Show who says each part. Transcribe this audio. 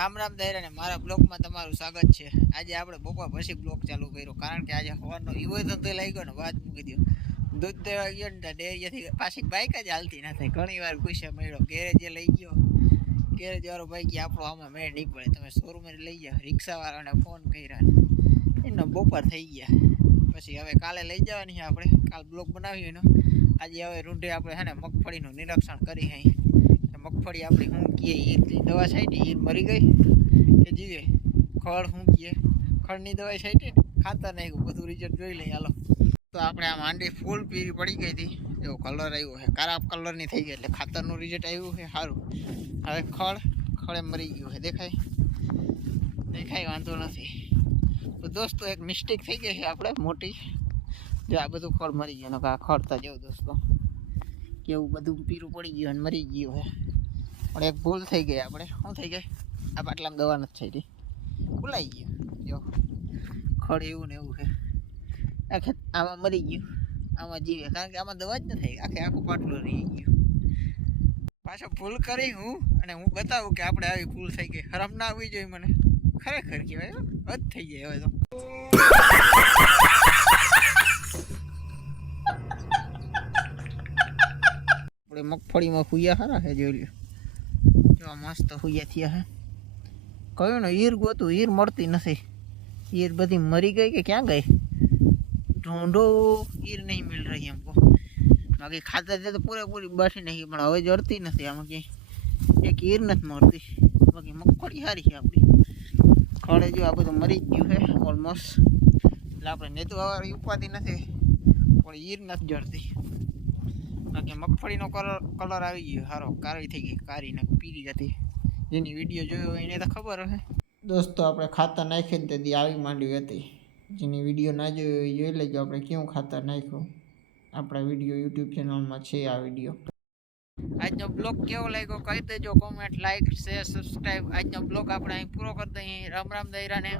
Speaker 1: રામ રામ દહેરા ને મારા બ્લોગમાં તમારું સ્વાગત છે. આજે આપણે બપોર પછી બ્લોગ ચાલુ કર્યો, કારણ કે આજે સવારનો એવો ધંધો લઈ ગયો ને વાત મૂકી દો દૂધ દેવા ગયો ને ડેરીએથી પાછી બાઇક જ હાલતી ના થાય ઘણી વાર ગુસ્સે મળ્યો. ગેરેજે લઈ ગયો. ગેરેજ વાળો ભાઈ આપણો આમાં મેળ નહીં પડે. તમે શોરૂમે લઈ જાઓ. રિક્ષાવાળાને ફોન કર્યા એનો બપોર થઈ ગયા. પછી હવે કાલે લઈ જવાની છે આપણે. કાલ બ્લોગ બનાવ્યો એનો. આજે હવે રૂંઢે આપણે છે ને મગફળીનું નિરીક્ષણ કરી અહીં મગફળી આપણી શું કીએ ઈરની દવા છાંટી ઈર મરી ગઈ. કે જીવે, ખળ શું કીએ ખળની દવા છાંટી ખાતર નાખ્યું, બધું રિઝલ્ટ જોઈ લઈએ. હાલો. તો આપણે આ માંડી ફૂલ પીરી પડી ગઈ હતી. એવો કલર આવ્યો છે. ખરાબ કલરની થઈ ગઈ, એટલે ખાતરનું રિઝલ્ટ આવ્યું છે. સારું. હવે ખળ, ખળે મરી ગયું છે. દેખાય? દેખાય, વાંધો નથી. તો દોસ્તો, એક મિસ્ટેક થઈ ગઈ છે આપણે, મોટી. જો આ બધું ખળ મરી ગયું. આ ખળતા જેવું દોસ્તો, કેવું બધું પીરું પડી ગયું અને મરી ગયું છે. પણ એક ભૂલ થઈ ગઈ આપણે. શું થઈ ગઈ? આ પાટલામાં દવા નથી થઈ ભૂલાઈ ગયું. જો, ખડ એવું ને એવું છે. આખે આમાં મરી ગયું. આમાં જીવે. કારણ કે આમાં દવા જ નથી. આખે આખું પાટલું રહી ગયું. પાછો ભૂલ કરી હું અને હું બતાવું કે આપણે આવી ભૂલ થઈ ગઈ. હરમ ના આવવી જોઈએ મને. ખરેખર કહેવાય હો. હદ થઈ જાય હવે તો. મગફળીમાં ફૂયા સારા છે, જોઈ લ્યો. જો મસ્ત હોઈએ થયા હે. કહ્યું ને, ઈર ગોતું, ઈર મળતી નથી. ઈર બધી મરી ગઈ કે ક્યાં ગઈ? ઢોંઢો ઈર નહીં મિલ રહી હમકો બાકી ખાતર છે તો પૂરેપૂરી બાઠી નહીં પણ હવે જડતી નથી, આમાં ક્યાંય. એક ઈર નથી મળતી. બાકી મગફળી સારી છે આપણી. ખડે જો આ બધું મરી જ ગયું છે ઓલમોસ્ટ એટલે આપણે નેતુ વાળી ઉપાધિ નથી, પણ ઈર નથી જડતી. બાકી મગફળીનો કલર કલર આવી ગયો. સારો કાળી થઈ ગઈ. કાળી ને પીળી હતી. જેની વીડિયો જોયો એને તો ખબર હશે દોસ્તો આપણે ખાતર નાખીને તેથી આવી માંડી હતી. જેની વીડિયો ના જોયો એ જોઈ લેજો આપણે કેવું ખાતર નાખ્યું. આપણા વીડિયો યુટ્યુબ ચેનલમાં છે આ વીડિયો આજનો બ્લોગ કેવો લાગ્યો કહી દેજો. કોમેન્ટ લાઈક શેર સબસ્ક્રાઈબ આજનો બ્લોગ આપણે અહીં પૂરો કરી દઈએ. રામ રામ દૈરાને